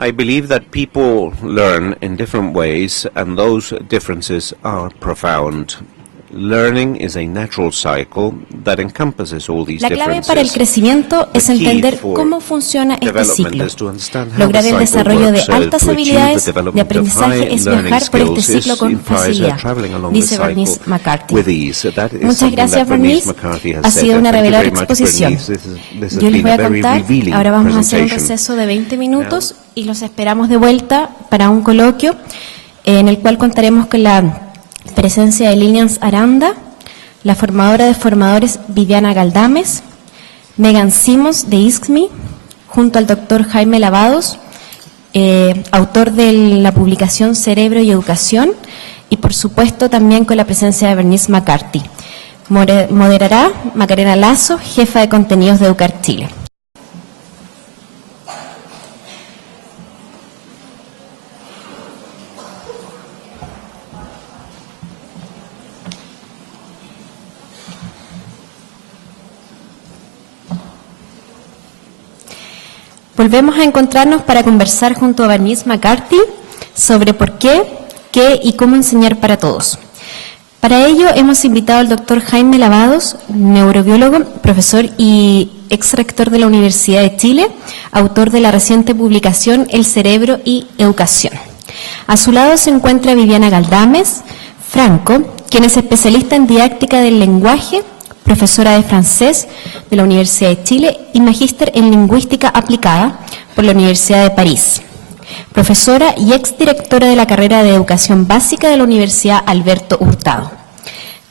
I believe that people learn in different ways, and those differences are profound. Learning is a natural cycle that encompasses all these differences. La clave para el crecimiento es entender cómo funciona este ciclo. Lograr el desarrollo de altas habilidades de aprendizaje es viajar por este ciclo con facilidad, dice Bernice McCarthy. Muchas gracias, Bernice. Ha sido una reveladora exposición. Yo les voy a contar, ahora vamos a hacer un receso de 20 minutos y los esperamos de vuelta para un coloquio en el cual contaremos con la presencia de Lilian Aranda, la formadora de formadores Viviana Galdames, Megan Simmons de ISCMI, junto al doctor Jaime Lavados, autor de la publicación Cerebro y Educación, y por supuesto también con la presencia de Bernice McCarthy. Moderará Macarena Lazo, jefa de contenidos de Educar Chile. Volvemos a encontrarnos para conversar junto a Bernice McCarthy sobre por qué y cómo enseñar para todos. Para ello hemos invitado al doctor Jaime Lavados, neurobiólogo, profesor y ex rector de la Universidad de Chile, autor de la reciente publicación El Cerebro y Educación. A su lado se encuentra Viviana Galdames Franco, quien es especialista en didáctica del lenguaje, profesora de francés de la Universidad de Chile y magíster en lingüística aplicada por la Universidad de París. Profesora y exdirectora de la carrera de educación básica de la Universidad Alberto Hurtado.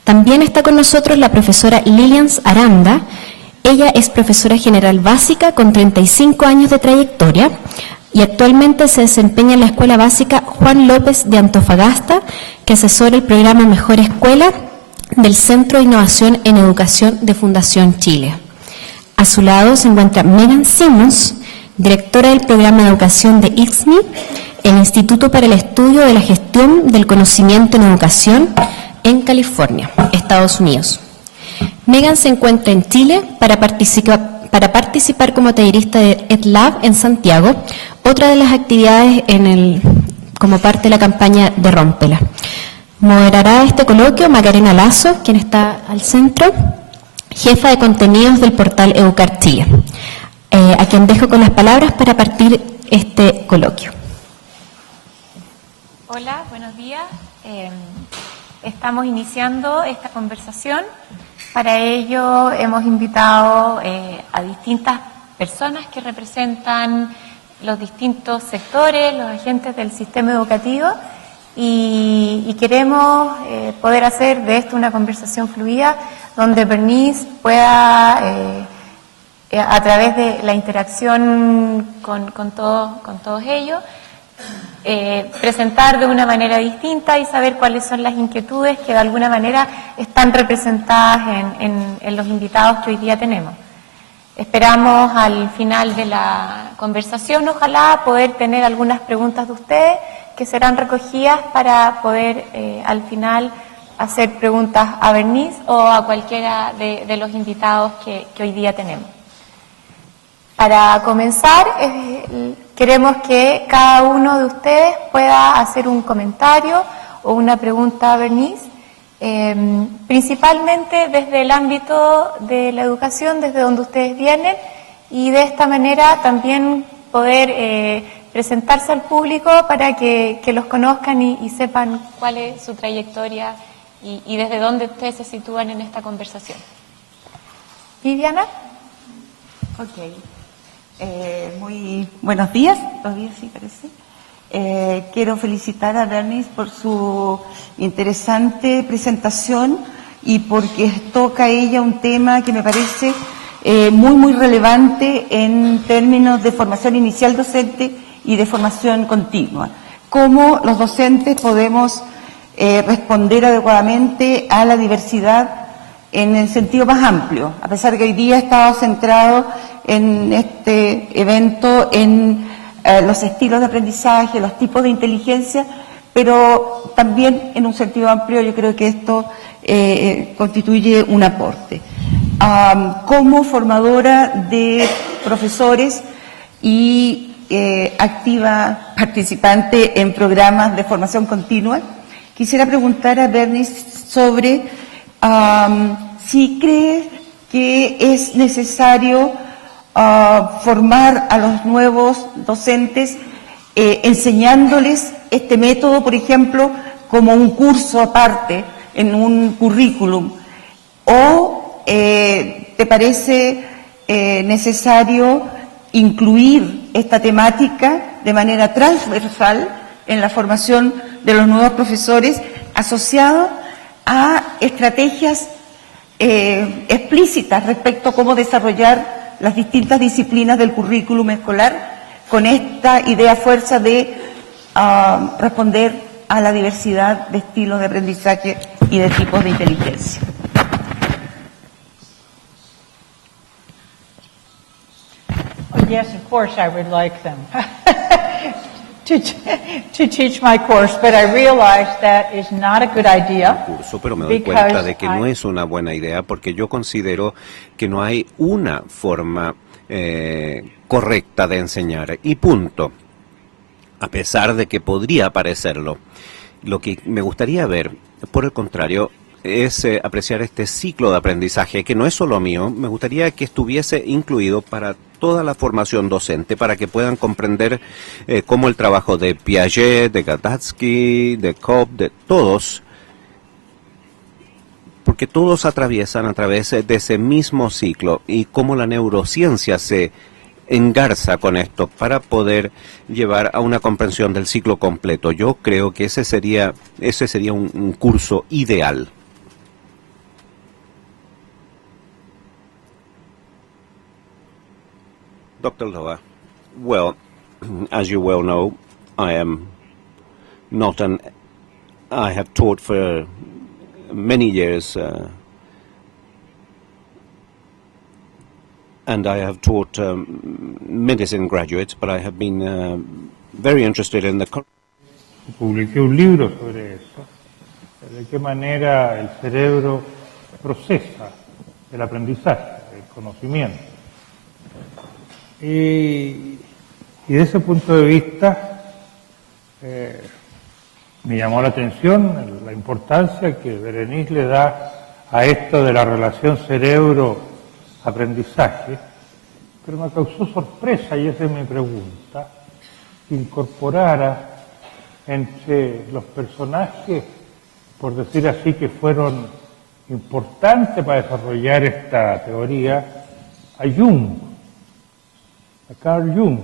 También está con nosotros la profesora Lilian Aranda. Ella es profesora general básica con 35 años de trayectoria y actualmente se desempeña en la Escuela Básica Juan López de Antofagasta, que asesora el programa Mejor Escuela del Centro de Innovación en Educación de Fundación Chile. A su lado se encuentra Megan Simmons, directora del programa de educación de ISCMI, el Instituto para el Estudio de la Gestión del Conocimiento en Educación en California, Estados Unidos. Megan se encuentra en Chile para participar como tallerista de EdLab en Santiago, otra de las actividades como parte de la campaña de Rómpela. Moderará este coloquio Macarena Lazo, quien está al centro, jefa de contenidos del portal Educar Chile, a quien dejo con las palabras para partir este coloquio. Hola, buenos días. Estamos iniciando esta conversación. Para ello hemos invitado a distintas personas que representan los distintos sectores, los agentes del sistema educativo, y queremos poder hacer de esto una conversación fluida donde Bernice pueda, a través de la interacción con todos ellos, presentar de una manera distinta y saber cuáles son las inquietudes que de alguna manera están representadas en los invitados que hoy día tenemos. Esperamos al final de la conversación, ojalá, poder tener algunas preguntas de ustedes que serán recogidas para poder al final hacer preguntas a Bernice o a cualquiera de los invitados que hoy día tenemos. Para comenzar, queremos que cada uno de ustedes pueda hacer un comentario o una pregunta a Bernice, principalmente desde el ámbito de la educación, desde donde ustedes vienen, y de esta manera también poder presentarse al público para que los conozcan y sepan cuál es su trayectoria y desde dónde ustedes se sitúan en esta conversación. Viviana. Ok. Muy buenos días, todavía sí parece. Quiero felicitar a Bernice por su interesante presentación y porque toca ella un tema que me parece muy relevante en términos de formación inicial docente y de formación continua. Cómo los docentes podemos responder adecuadamente a la diversidad en el sentido más amplio, a pesar de que hoy día estaba centrado en este evento en los estilos de aprendizaje, los tipos de inteligencia, pero también en un sentido amplio yo creo que esto constituye un aporte. Como formadora de profesores y activa participante en programas de formación continua, quisiera preguntar a Bernice sobre si cree que es necesario formar a los nuevos docentes enseñándoles este método, por ejemplo, como un curso aparte en un currículum, o ¿te parece necesario incluir esta temática de manera transversal en la formación de los nuevos profesores, asociado a estrategias explícitas respecto a cómo desarrollar las distintas disciplinas del currículum escolar, con esta idea fuerza de responder a la diversidad de estilos de aprendizaje y de tipos de inteligencia? Oh, yes, of course I would like them to teach my course, but I realize that is not a good idea. Curso, pero me doy cuenta de que no es una buena idea, porque yo considero que no hay una forma correcta de enseñar, y punto. A pesar de que podría parecerlo, lo que me gustaría ver, por el contrario, es apreciar este ciclo de aprendizaje, que no es solo mío. Me gustaría que estuviese incluido para toda la formación docente, para que puedan comprender cómo el trabajo de Piaget, de Gadatsky, de Cobb, de todos, porque todos atraviesan a través de ese mismo ciclo, y cómo la neurociencia se engarza con esto para poder llevar a una comprensión del ciclo completo. Yo creo que ese sería un curso ideal. Dr. Loa, well, as you well know, I have taught for many years, and I have taught medicine graduates, but I have been very interested in the... Publiqué un libro sobre eso, de qué manera el cerebro procesa el aprendizaje, el conocimiento. Y desde ese punto de vista me llamó la atención la importancia que Berenice le da a esto de la relación cerebro-aprendizaje, pero me causó sorpresa, y esa es mi pregunta, que incorporara entre los personajes, por decir así, que fueron importantes para desarrollar esta teoría, a Jung, a Carl Jung,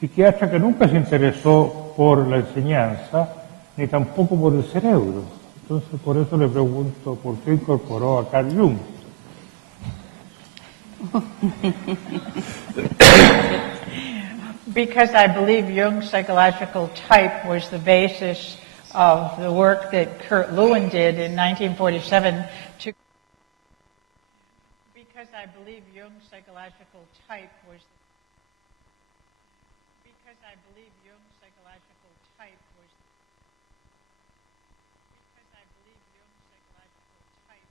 psiquiatra que nunca se interesó por la enseñanza, ni tampoco por el cerebro. Entonces, por eso le pregunto, ¿por qué incorporó a Carl Jung? Because I believe Jung's psychological type was the basis of the work that Kurt Lewin did in 1947 to... Because I believe Jung's psychological type was... Because I believe Jung's psychological type was... Because I believe Jung's psychological type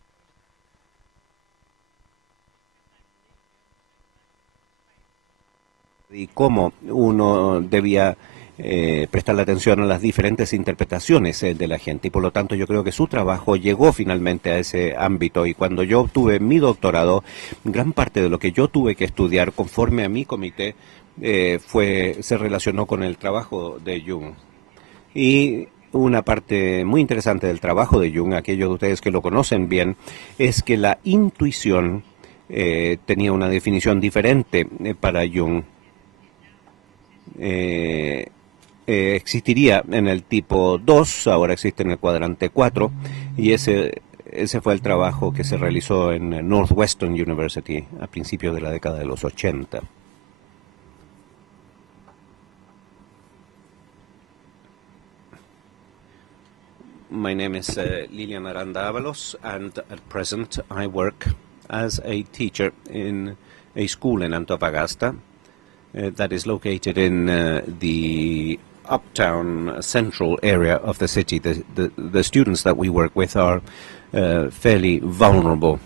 was... Y cómo uno debía prestarle atención a las diferentes interpretaciones de la gente, y por lo tanto yo creo que su trabajo llegó finalmente a ese ámbito. Y cuando yo obtuve mi doctorado, gran parte de lo que yo tuve que estudiar conforme a mi comité se relacionó con el trabajo de Jung. Y una parte muy interesante del trabajo de Jung, aquellos de ustedes que lo conocen bien, es que la intuición tenía una definición diferente para Jung. Existiría en el tipo 2, ahora existe en el cuadrante 4, y ese fue el trabajo que se realizó en Northwestern University a principios de la década de los 80. My name is Lilian Aranda Avalos, and at present I work as a teacher in a school in Antofagasta that is located in the uptown central area of the city. The students that we work with are fairly vulnerable.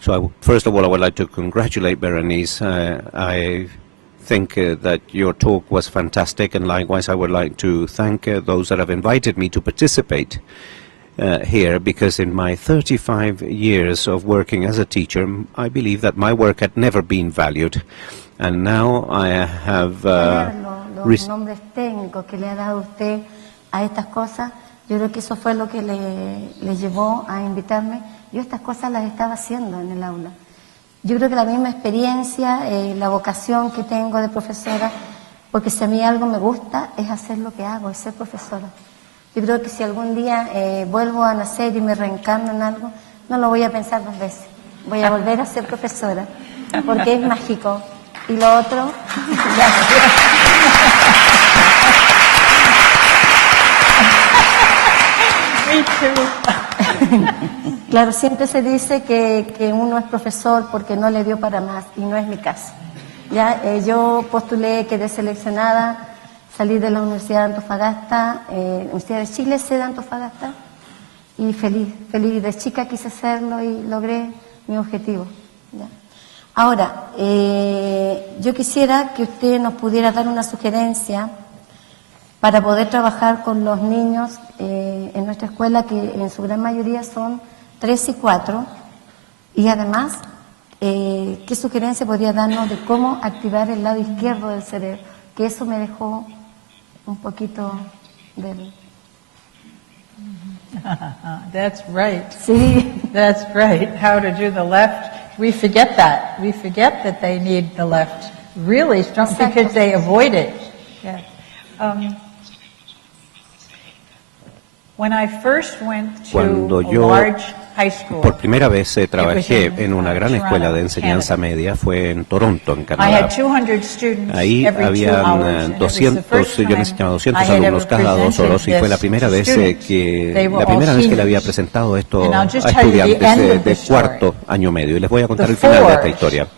So first of all, I would like to congratulate Berenice. I think that your talk was fantastic, and likewise I would like to thank those that have invited me to participate here, because in my 35 years of working as a teacher, I believe that my work had never been valued, and now I have los nombres técnicos que le ha dado usted a estas cosas, yo creo que eso fue lo que le llevó a invitarme. Yo estas cosas las estaba haciendo en el aula. Yo creo que la misma experiencia, la vocación que tengo de profesora, porque si a mí algo me gusta es hacer lo que hago, es ser profesora. Yo creo que si algún día vuelvo a nacer y me reencarno en algo, no lo voy a pensar 2 veces. Voy a volver a ser profesora, porque es mágico. Y lo otro... Claro, siempre se dice que uno es profesor porque no le dio para más, y no es mi caso. Ya, yo postulé, quedé seleccionada, salí de la Universidad de Antofagasta, Universidad de Chile, sede de Antofagasta, y feliz. De chica quise hacerlo y logré mi objetivo. ¿Ya? Ahora, yo quisiera que usted nos pudiera dar una sugerencia para poder trabajar con los niños en nuestra escuela, que en su gran mayoría son 3 y 4, y además, ¿qué sugerencia podría darnos de cómo activar el lado izquierdo del cerebro? Que eso me dejó un poquito del... That's right. Sí. That's right. How to do the left. We forget that. We forget that they need the left really strong. Exacto. Because they avoid it. Yeah. When I first went to Cuando a yo large high school, por primera vez trabajé en una gran escuela de enseñanza media, fue en Toronto, en I Canadá. had 200 students Ahí every 2 habían hours, and it was the 200, first yo time enseñaba 200 I had alumnos ever cada 2 horas, y fue la presented primera this vez to students. que They were la primera all vez que le había seniors. presentado esto And a I'll just tell you the estudiantes end of de the story. cuarto año medio, y les voy a contar The el final de esta fours, historia.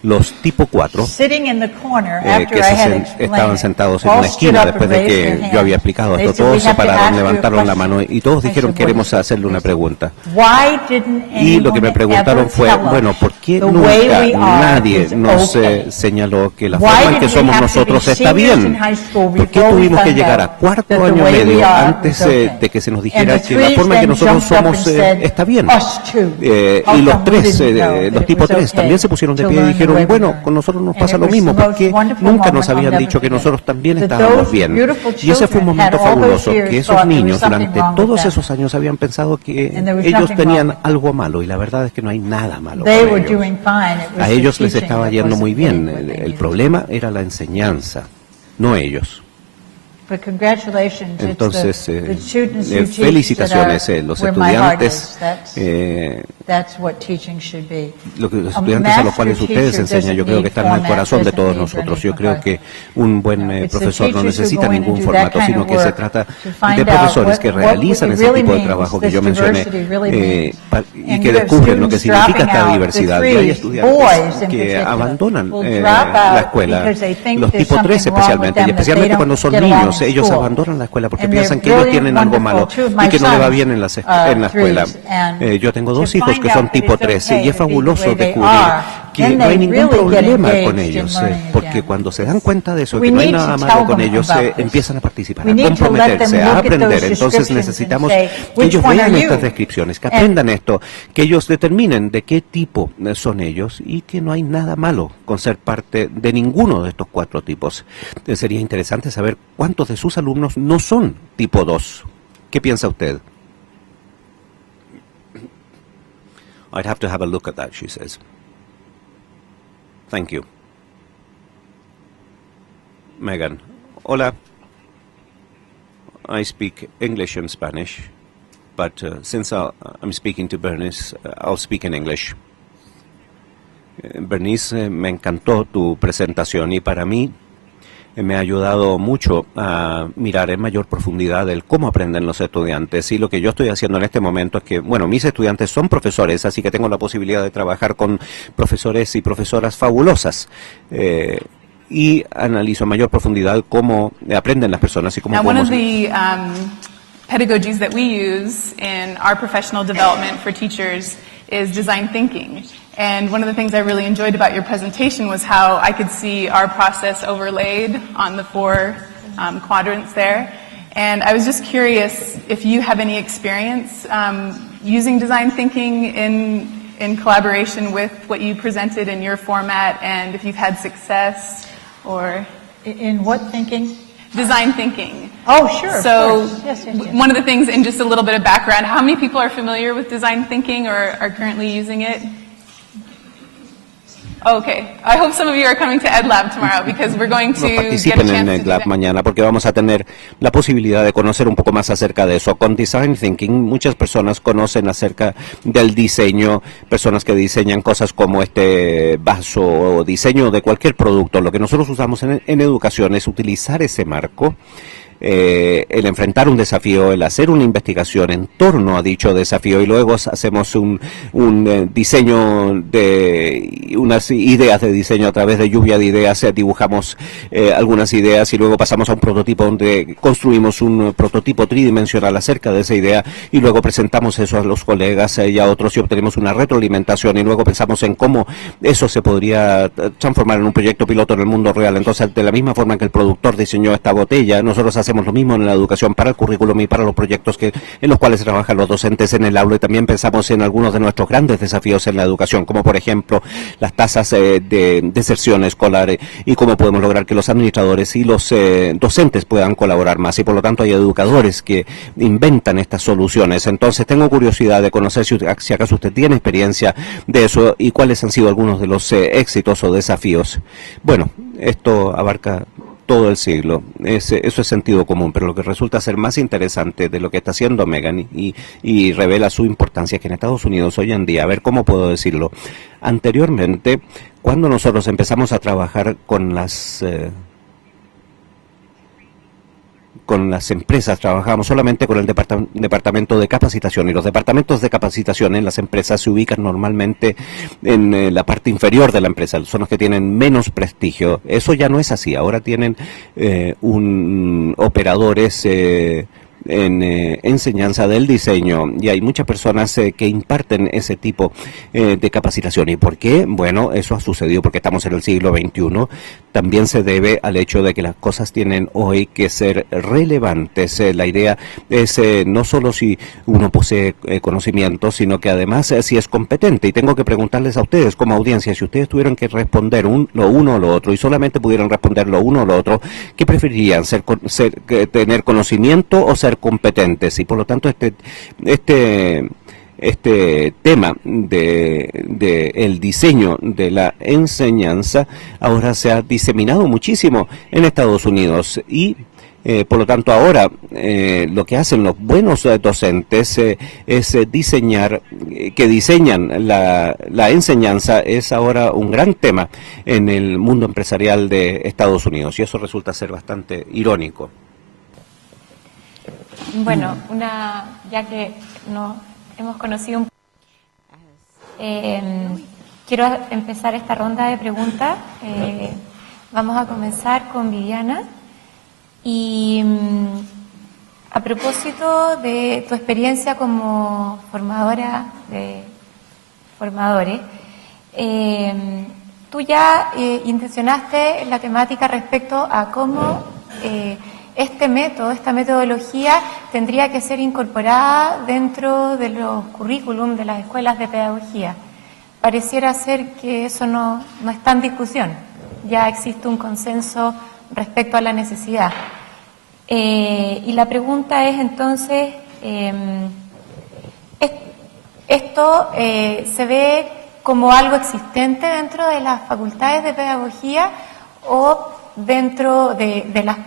Los tipo 4, sitting in the corner que after I had explained estaban it, sentados en all una stood esquina up después and de raised their que yo había hands. explicado They esto, said, todos "We se have to pararon, ask you a levantaron la question." mano y todos I dijeron said, queremos "What?" hacerle una pregunta. Why didn't Y lo que me anyone preguntaron ever fue, tell us bueno, ¿por qué the way nunca we are nadie is nos okay? señaló que la Why forma en did que we somos have to be nosotros está seniors in bien? high school ¿Por qué before we tuvimos que found llegar a out cuarto that the año way we medio are antes is okay? de que se nos And dijera the que la threes forma en que then nosotros jumped up and somos said, está bien? "Us too." How Y los come we 3, didn't know that los it tipo was 3 okay también se pusieron de to pie y learn the way dijeron, we bueno, learn? con nosotros nos And pasa it lo was mismo, the most porque wonderful nunca moment nos I'll habían never dicho que forget. nosotros también That estábamos those bien. beautiful Y ese fue un children had momento all those fabuloso, years que esos thought there was niños something durante wrong with todos them. esos años habían pensado que And there was ellos nothing tenían wrong with algo malo, y la verdad es que no hay nada malo They con were ellos. doing fine. It was A the ellos les teaching estaba that yendo wasn't muy getting bien. what they El needed. problema era la enseñanza, no ellos. But congratulations, Entonces, the students you teach felicitaciones, that are los where my heart estudiantes, is. That's what teaching should be. los A estudiantes a los cuales master ustedes teacher enseñan, yo doesn't creo que need están en el format, corazón de doesn't todos need nosotros. Bernice Yo creo que McCarthy. un buen No, it's the profesor no teachers who necesita go in and ningún do formato, that kind sino of que se work trata to de find out profesores que what realizan it ese really tipo de means, trabajo que this yo mencioné, diversity really means. y And que you have descubren lo que students significa dropping esta out. diversidad. The Y hay threes, estudiantes boys in que particular, abandonan will drop la out escuela, because they think los there's tipo 3 something wrong with especialmente, y them, that they especialmente don't cuando son get along niños, in ellos school. abandonan la escuela porque And piensan they're que ellos brilliant, tienen algo malo wonderful. Two of my y que no le va sons bien en la escuela. threes, and Yo tengo to 2 hijos find que son out that tipo it's 3 okay y es to be the fabuloso way they descubrir are, que then no hay they ningún really get problema engaged con in ellos, learning porque again. cuando se dan cuenta de eso, We que no hay need nada to malo tell con them ellos, about this. empiezan a participar, We a need to let them comprometerse, a look at aprender. those Entonces descriptions necesitamos and say, que "Which ellos one vean are you?" estas descripciones, que And- aprendan esto, que ellos determinen de qué tipo son ellos y que no hay nada malo con ser parte de ninguno de estos 4 tipos. Sería interesante saber cuántos de sus alumnos no son tipo 2. ¿Qué piensa usted? I'd have to have a look at that, she says. Thank you. Megan. Hola. I speak English and Spanish, but since I'm speaking to Bernice, I'll speak in English. Bernice, me encantó tu presentación y para mí me ha ayudado mucho a mirar en mayor profundidad el cómo aprenden los estudiantes. Y lo que yo estoy haciendo en este momento es que, bueno, mis estudiantes son profesores, así que tengo la posibilidad de trabajar con profesores y profesoras fabulosas. Y analizo en mayor profundidad cómo aprenden las personas y cómo Now, one podemos... of the pedagogies that we use in our professional development for teachers is design thinking. And one of the things I really enjoyed about your presentation was how I could see our process overlaid on the 4 quadrants there. And I was just curious if you have any experience using design thinking in collaboration with what you presented in your format, and if you've had success or... In what thinking? Design thinking. Oh, sure. So, of course. Yes. One of the things, and just a little bit of background, how many people are familiar with design thinking or are currently using it? Okay. I hope some of you are coming to EdLab tomorrow because we're going to get a Participen chance en to do EdLab that. mañana porque vamos a tener la posibilidad de conocer un poco más acerca de eso. Con Design Thinking muchas personas conocen acerca del diseño, personas que diseñan cosas como este vaso o diseño de cualquier producto. Lo que nosotros usamos en educación es utilizar ese marco, el enfrentar un desafío, el hacer una investigación en torno a dicho desafío y luego hacemos un diseño de unas ideas de diseño a través de lluvia de ideas, dibujamos algunas ideas y luego pasamos a un prototipo donde construimos un prototipo tridimensional acerca de esa idea y luego presentamos eso a los colegas y a otros y obtenemos una retroalimentación y luego pensamos en cómo eso se podría transformar en un proyecto piloto en el mundo real. Entonces, de la misma forma que el productor diseñó esta botella, nosotros hacemos lo mismo en la educación para el currículum y para los proyectos en los cuales trabajan los docentes en el aula y también pensamos en algunos de nuestros grandes desafíos en la educación, como por ejemplo las tasas de deserción escolar y cómo podemos lograr que los administradores y los docentes puedan colaborar más y por lo tanto hay educadores que inventan estas soluciones. Entonces tengo curiosidad de conocer si acaso usted tiene experiencia de eso y cuáles han sido algunos de los éxitos o desafíos. Bueno, esto abarca todo el siglo. Eso es sentido común, pero lo que resulta ser más interesante de lo que está haciendo Megan y revela su importancia que en Estados Unidos hoy en día, a ver cómo puedo decirlo, anteriormente, cuando nosotros empezamos a trabajar con las empresas, trabajábamos solamente con el departamento de capacitación y los departamentos de capacitación en las empresas se ubican normalmente en la parte inferior de la empresa, son los que tienen menos prestigio. Eso ya no es así, ahora tienen operadores en enseñanza del diseño y hay muchas personas que imparten ese tipo de capacitación. ¿Y por qué? Bueno, eso ha sucedido porque estamos en el siglo XXI. También se debe al hecho de que las cosas tienen hoy que ser relevantes. La idea es no solo si uno posee conocimiento, sino que además si es competente. Y tengo que preguntarles a ustedes como audiencia, si ustedes tuvieran que responder lo uno o lo otro y solamente pudieran responder lo uno o lo otro, ¿qué preferirían? ¿Tener conocimiento o ser competentes? Y por lo tanto este tema de el diseño de la enseñanza ahora se ha diseminado muchísimo en Estados Unidos y por lo tanto ahora lo que hacen los buenos docentes es diseñan la enseñanza es ahora un gran tema en el mundo empresarial de Estados Unidos y eso resulta ser bastante irónico. Bueno, ya que nos hemos conocido un poco, quiero empezar esta ronda de preguntas. Vamos a comenzar con Viviana. Y a propósito de tu experiencia como formadora de formadores, tú ya intencionaste la temática respecto a cómo esta metodología tendría que ser incorporada dentro de los currículum de las escuelas de pedagogía. Pareciera ser que eso no está en discusión, ya existe un consenso respecto a la necesidad. Y la pregunta es entonces, ¿esto se ve como algo existente dentro de las facultades de pedagogía o dentro de las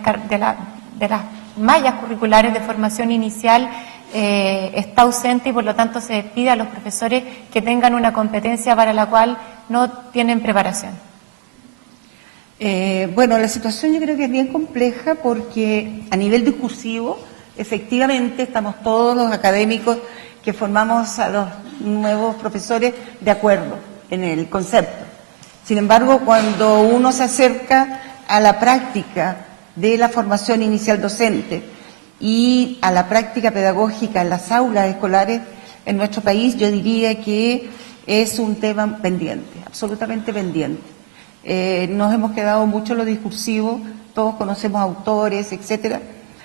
mallas curriculares de formación inicial está ausente y por lo tanto se pide a los profesores que tengan una competencia para la cual no tienen preparación? Bueno, la situación yo creo que es bien compleja porque a nivel discursivo, efectivamente, estamos todos los académicos que formamos a los nuevos profesores de acuerdo en el concepto. Sin embargo, cuando uno se acerca a la práctica de la formación inicial docente y a la práctica pedagógica en las aulas escolares, en nuestro país, yo diría que es un tema pendiente, absolutamente pendiente. Nos hemos quedado mucho en lo discursivo, todos conocemos autores, etcétera.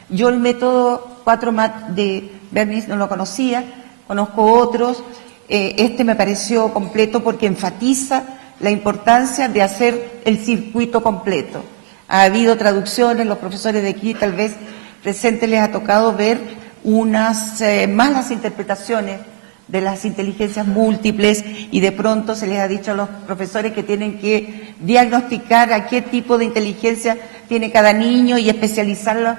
Yo el método 4MAT de Bernice no lo conocía, conozco otros. Este me pareció completo porque enfatiza la importancia de hacer el circuito completo. Ha habido traducciones, los profesores de aquí tal vez presentes les ha tocado ver unas malas interpretaciones de las inteligencias múltiples y de pronto se les ha dicho a los profesores que tienen que diagnosticar a qué tipo de inteligencia tiene cada niño y especializarlo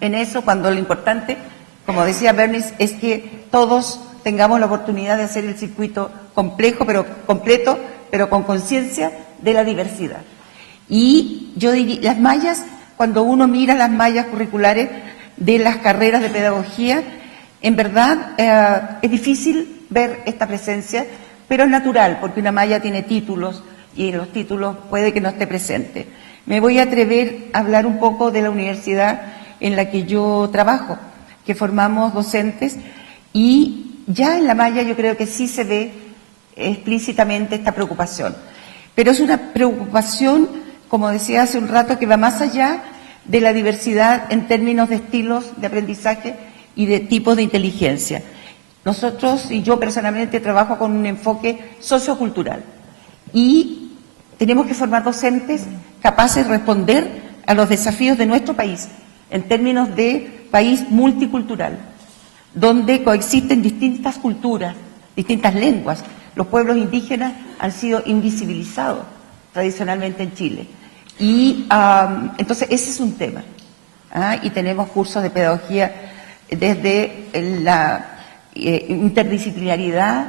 en eso, cuando lo importante, como decía Bernice, es que todos tengamos la oportunidad de hacer el circuito complejo, pero completo, pero con conciencia de la diversidad. Y yo diría, las mallas, cuando uno mira las mallas curriculares de las carreras de pedagogía, en verdad es difícil ver esta presencia, pero es natural, porque una malla tiene títulos y en los títulos puede que no esté presente. Me voy a atrever a hablar un poco de la universidad en la que yo trabajo, que formamos docentes, y ya en la malla yo creo que sí se ve explícitamente esta preocupación. Pero es una preocupación, como decía hace un rato, que va más allá de la diversidad en términos de estilos de aprendizaje y de tipos de inteligencia. Nosotros, y yo personalmente, trabajo con un enfoque sociocultural y tenemos que formar docentes capaces de responder a los desafíos de nuestro país en términos de país multicultural, donde coexisten distintas culturas, distintas lenguas. Los pueblos indígenas han sido invisibilizados tradicionalmente en Chile. Y entonces ese es un tema. Y tenemos cursos de pedagogía desde la interdisciplinaridad.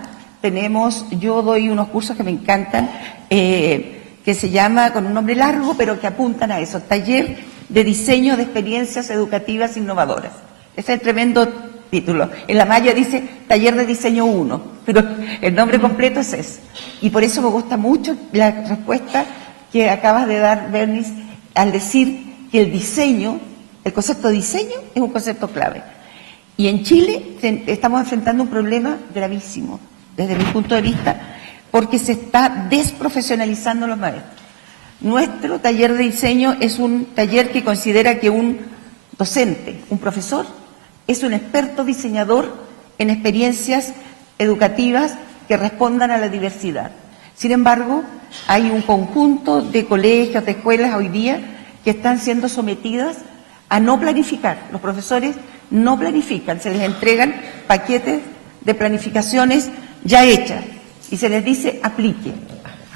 Yo doy unos cursos que me encantan, que se llama, con un nombre largo, pero que apuntan a eso, Taller de Diseño de Experiencias Educativas Innovadoras. Ese es el tremendo título. En la malla dice Taller de Diseño 1, pero el nombre completo es ese. Y por eso me gusta mucho la respuesta que acabas de dar, Bernice, al decir que el diseño, el concepto de diseño es un concepto clave. Y en Chile estamos enfrentando un problema gravísimo, desde mi punto de vista, porque se está desprofesionalizando los maestros. Nuestro taller de diseño es un taller que considera que un docente, un profesor, es un experto diseñador en experiencias educativas que respondan a la diversidad. Sin embargo, hay un conjunto de colegios, de escuelas hoy día que están siendo sometidas a no planificar. Los profesores no planifican, se les entregan paquetes de planificaciones ya hechas y se les dice aplique.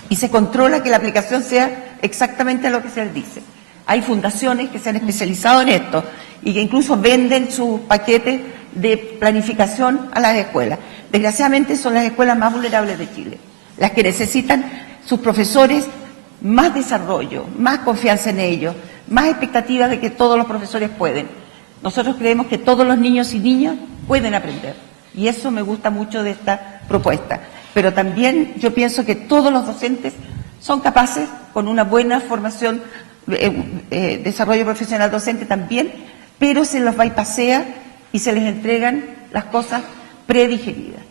Y se controla que la aplicación sea exactamente lo que se les dice. Hay fundaciones que se han especializado en esto y que incluso venden sus paquetes de planificación a las escuelas. Desgraciadamente son las escuelas más vulnerables de Chile, las que necesitan sus profesores más desarrollo, más confianza en ellos, más expectativas de que todos los profesores pueden. Nosotros creemos que todos los niños y niñas pueden aprender y eso me gusta mucho de esta propuesta. Pero también yo pienso que todos los docentes son capaces, con una buena formación, desarrollo profesional docente también, pero se los bypasea y se les entregan las cosas predigeridas.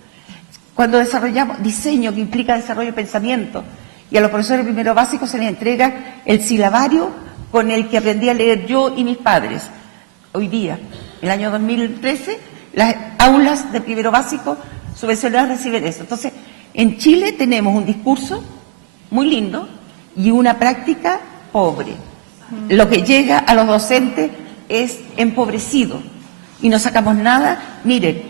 Cuando desarrollamos diseño, que implica desarrollo de pensamiento, y a los profesores de primero básico se les entrega el silabario con el que aprendí a leer yo y mis padres. Hoy día, en el año 2013, las aulas de primero básico subvencionadas reciben eso. Entonces, en Chile tenemos un discurso muy lindo y una práctica pobre. Lo que llega a los docentes es empobrecido y no sacamos nada. Miren,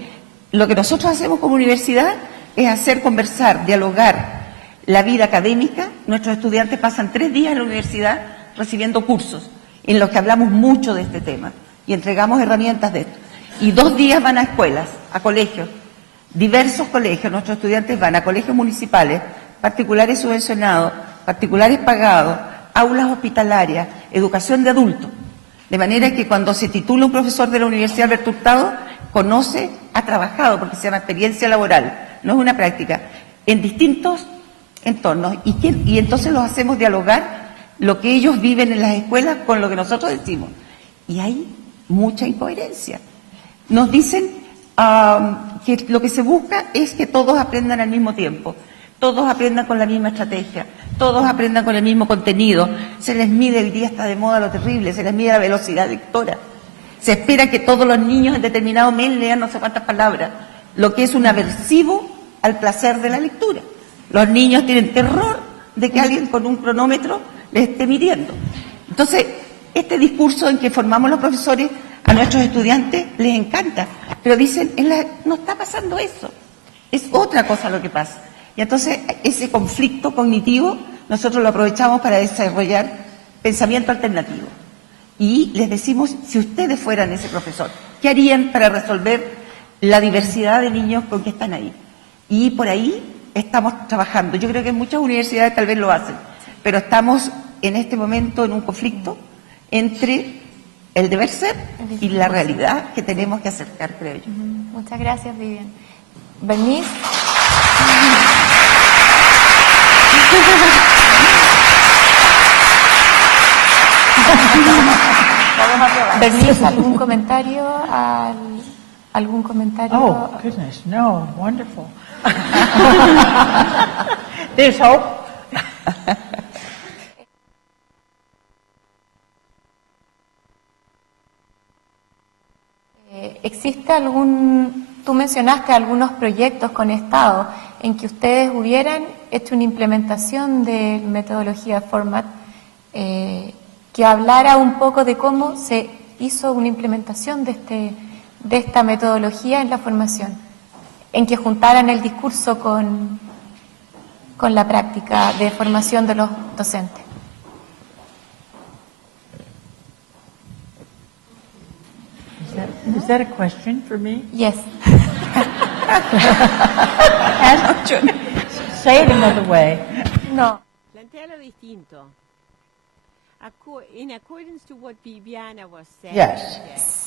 lo que nosotros hacemos como universidad es hacer conversar, dialogar la vida académica. Nuestros estudiantes pasan 3 días en la universidad recibiendo cursos en los que hablamos mucho de este tema y entregamos herramientas de esto. Y 2 días van a escuelas, a colegios, diversos colegios. Nuestros estudiantes van a colegios municipales, particulares subvencionados, particulares pagados, aulas hospitalarias, educación de adultos. De manera que cuando se titula un profesor de la Universidad Alberto Hurtado, conoce, ha trabajado, porque se llama experiencia laboral, no es una práctica, en distintos entornos. Y entonces los hacemos dialogar lo que ellos viven en las escuelas con lo que nosotros decimos. Y hay mucha incoherencia. Nos dicen, que lo que se busca es que todos aprendan al mismo tiempo, todos aprendan con la misma estrategia, todos aprendan con el mismo contenido. Se les mide, hoy día está de moda lo terrible, se les mide la velocidad lectora. Se espera que todos los niños en determinado mes lean no sé cuántas palabras, lo que es un aversivo al placer de la lectura. Los niños tienen terror de que alguien con un cronómetro les esté midiendo. Entonces, este discurso en que formamos los profesores a nuestros estudiantes les encanta, pero dicen, no está pasando eso, es otra cosa lo que pasa. Y entonces ese conflicto cognitivo nosotros lo aprovechamos para desarrollar pensamiento alternativo. Y les decimos, si ustedes fueran ese profesor, ¿qué harían para resolver la diversidad de niños con que están ahí? Y por ahí estamos trabajando. Yo creo que en muchas universidades tal vez lo hacen, pero estamos en este momento en un conflicto entre el deber ser y la realidad que tenemos que acercar, creo yo. Muchas gracias, Vivian. Bernice. Bernice, ¿algún comentario? ¿Algún comentario? Oh, goodness, no, wonderful. There's hope. ¿Existe tú mencionaste algunos proyectos con Estado en que ustedes hubieran hecho una implementación de metodología Format que hablara un poco de cómo se hizo una implementación de esta metodología en la formación, en que juntaran el discurso con la práctica de formación de los docentes? Is that a question for me? Yes. Say it another way. No. Plantearlo distinto. In accordance to what Viviana was saying. Yes.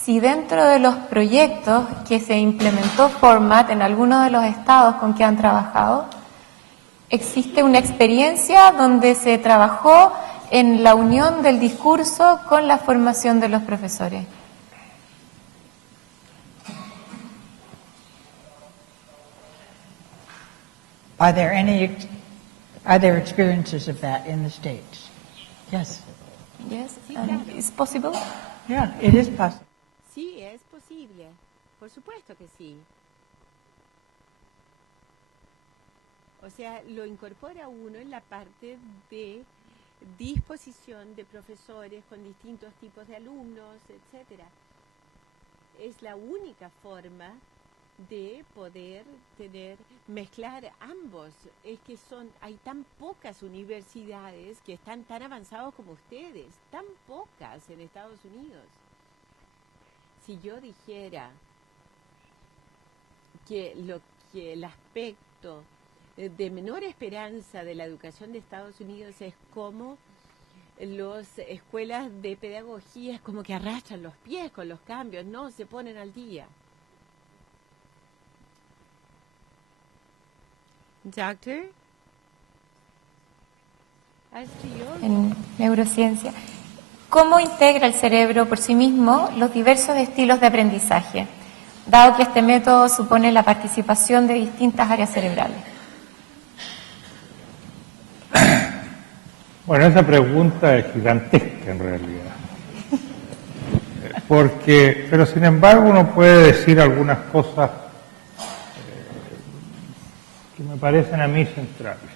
Si dentro de los proyectos que se implementó Format en algunos de los estados con que han trabajado, existe una experiencia donde se trabajó en la unión del discurso con la formación de los profesores. Are there experiences of that in the States? Yes. Yes, and it's possible. Yeah, it is possible. Sí, es posible. Por supuesto que sí. O sea, lo incorpora uno en la parte de disposición de profesores con distintos tipos de alumnos, etcétera. Es la única forma de poder mezclar ambos. Es que hay tan pocas universidades que están tan avanzados como ustedes, tan pocas en Estados Unidos. Si yo dijera que el aspecto de menor esperanza de la educación de Estados Unidos es como las escuelas de pedagogía, es como que arrastran los pies con los cambios, no se ponen al día. Doctor? En neurociencia. ¿Cómo integra el cerebro por sí mismo los diversos estilos de aprendizaje, dado que este método supone la participación de distintas áreas cerebrales? Bueno, esa pregunta es gigantesca en realidad. Pero sin embargo uno puede decir algunas cosas que me parecen a mí centrales.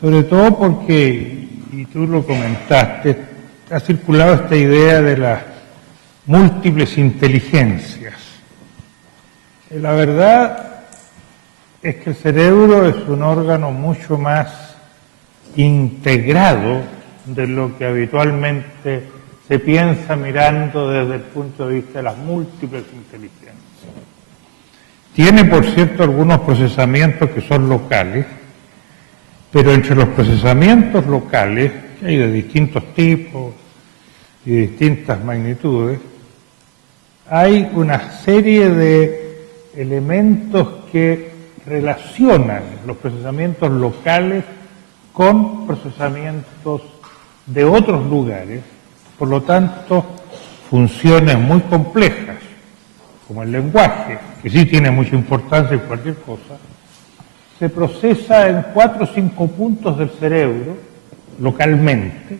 Sobre todo porque, y tú lo comentaste, ha circulado esta idea de las múltiples inteligencias. La verdad es que el cerebro es un órgano mucho más integrado de lo que habitualmente se piensa mirando desde el punto de vista de las múltiples inteligencias. Tiene, por cierto, algunos procesamientos que son locales, pero entre los procesamientos locales, que hay de distintos tipos y de distintas magnitudes, hay una serie de elementos que relacionan los procesamientos locales con procesamientos de otros lugares, por lo tanto, funciones muy complejas. como el lenguaje, que sí tiene mucha importancia en cualquier cosa, se procesa en 4 o 5 puntos del cerebro, localmente,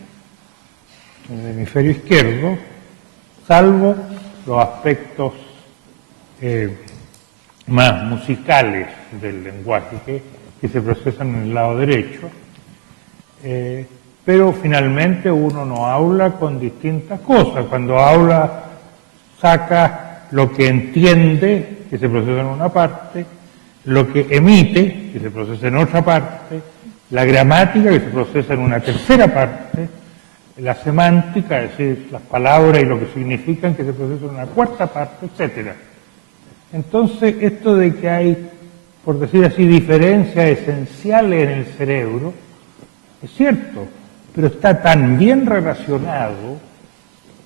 en el hemisferio izquierdo, salvo los aspectos más musicales del lenguaje que se procesan en el lado derecho, pero finalmente uno no habla con distintas cosas. Cuando habla saca lo que entiende, que se procesa en una parte, lo que emite, que se procesa en otra parte, la gramática, que se procesa en una tercera parte, la semántica, es decir, las palabras y lo que significan, que se procesa en una cuarta parte, etcétera. Entonces, esto de que hay, por decir así, diferencias esenciales en el cerebro, es cierto, pero está tan bien relacionado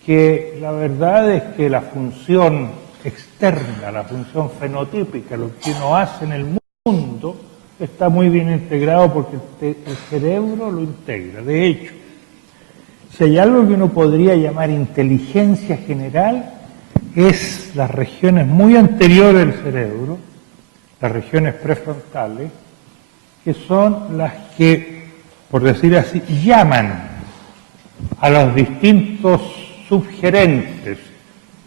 que la verdad es que la función externa, la función fenotípica, lo que uno hace en el mundo, está muy bien integrado porque el cerebro lo integra. De hecho, si hay algo que uno podría llamar inteligencia general, es las regiones muy anteriores del cerebro, las regiones prefrontales, que son las que, por decir así, llaman a los distintos subgerentes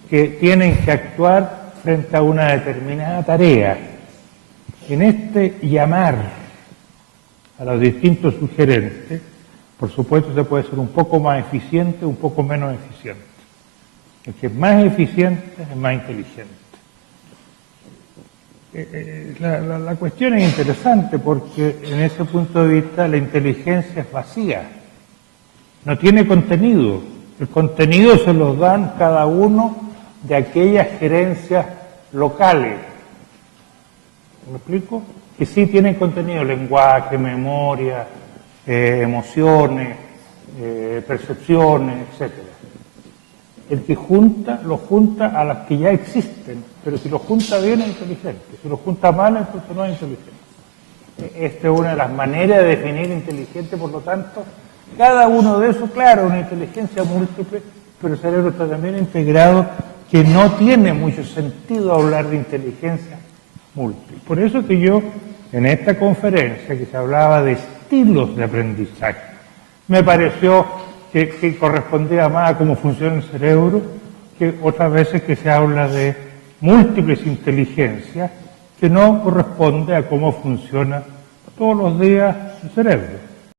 que tienen que actuar frente a una determinada tarea. En este llamar a los distintos sugerentes, por supuesto se puede ser un poco más eficiente, un poco menos eficiente. El que es más eficiente es más inteligente. La cuestión es interesante porque en ese punto de vista la inteligencia es vacía, no tiene contenido. El contenido se los dan cada uno de aquellas gerencias locales. ¿Me explico? Que sí tienen contenido, lenguaje, memoria, emociones, percepciones, etcétera. El que junta, lo junta a las que ya existen, pero si lo junta bien es inteligente, si lo junta mal entonces no es inteligente. Esta es una de las maneras de definir inteligente, por lo tanto, cada uno de esos, claro, una inteligencia múltiple, pero el cerebro está también integrado, que no tiene mucho sentido hablar de inteligencia múltiple. Por eso que yo, en esta conferencia que se hablaba de estilos de aprendizaje, me pareció que correspondía más a cómo funciona el cerebro que otras veces que se habla de múltiples inteligencias, que no corresponde a cómo funciona todos los días el cerebro.